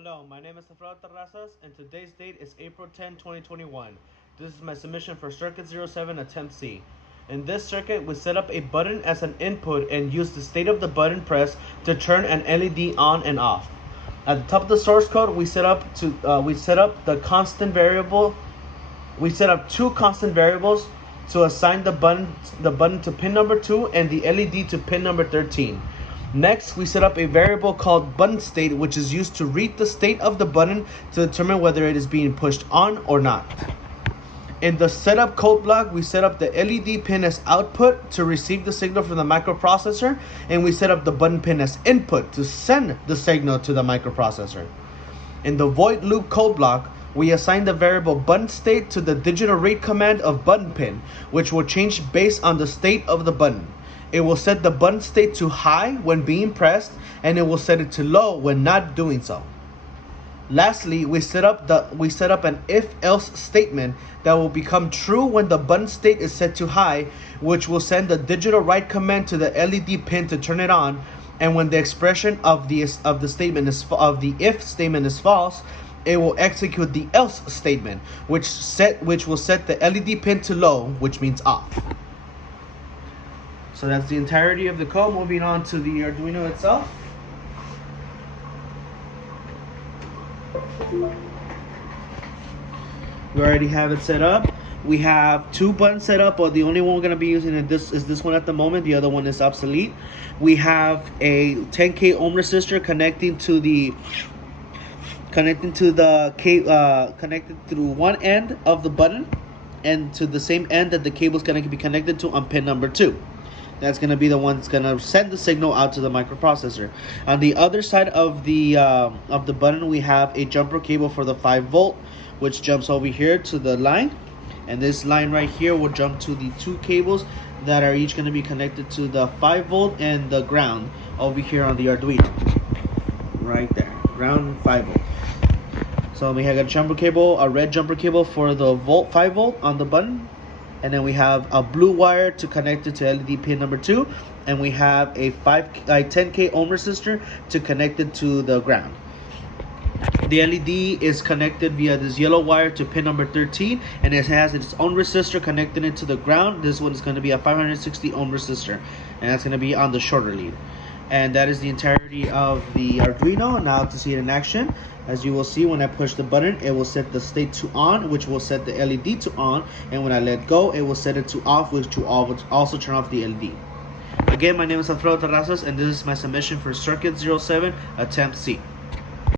Hello, my name is Alfredo Terrazas, and today's date is April 10, 2021. This is my submission for CIRC07 Attempt C. In this circuit, we set up a button as an input and use the state of the button press to turn an LED on and off. At the top of the source code, we set up the constant variable. We set up two constant variables to assign the button to pin number 2 and the LED to pin number 13. Next, we set up a variable called button state, which is used to read the state of the button to determine whether it is being pushed on or not. In the setup code block, we set up the LED pin as output to receive the signal from the microprocessor, and we set up the button pin as input to send the signal to the microprocessor. In the void loop code block, we assign the variable button state to the digital read command of button pin, which will change based on the state of the button. It will set the button state to high when being pressed, and it will set it to low when not doing so. Lastly, we set up an if-else statement that will become true when the button state is set to high, which will send the digital write command to the LED pin to turn it on, and when the expression of the if statement is false, it will execute the else statement, which will set the LED pin to low, which means off. So that's the entirety of the code. Moving on to the Arduino itself. We already have it set up. We have two buttons set up, but the only one we're going to be using is this one at the moment. The other one is obsolete. We have a 10K ohm resistor connected through one end of the button and to the same end that the cable is going to be connected to on pin number 2. That's going to be the one that's going to send the signal out to the microprocessor. On the other side of the button, we have a jumper cable for the 5-volt, which jumps over here to the line. And this line right here will jump to the two cables that are each going to be connected to the 5-volt and the ground over here on the Arduino. Right there, ground 5-volt. So we have a jumper cable, a red jumper cable for the 5-volt on the button. And then we have a blue wire to connect it to LED pin number 2, and we have a 10K ohm resistor to connect it to the ground. The LED is connected via this yellow wire to pin number 13, and it has its own resistor connected into the ground. This one is going to be a 560 ohm resistor, and that's going to be on the shorter lead. And that is the entirety of the Arduino. Now to see it in action, as you will see, when I push the button, it will set the state to on, which will set the LED to on, and when I let go, it will set it to off, which will also turn off the LED. Again, my name is Alfredo Terrazas, and this is my submission for CIRC07 Attempt C.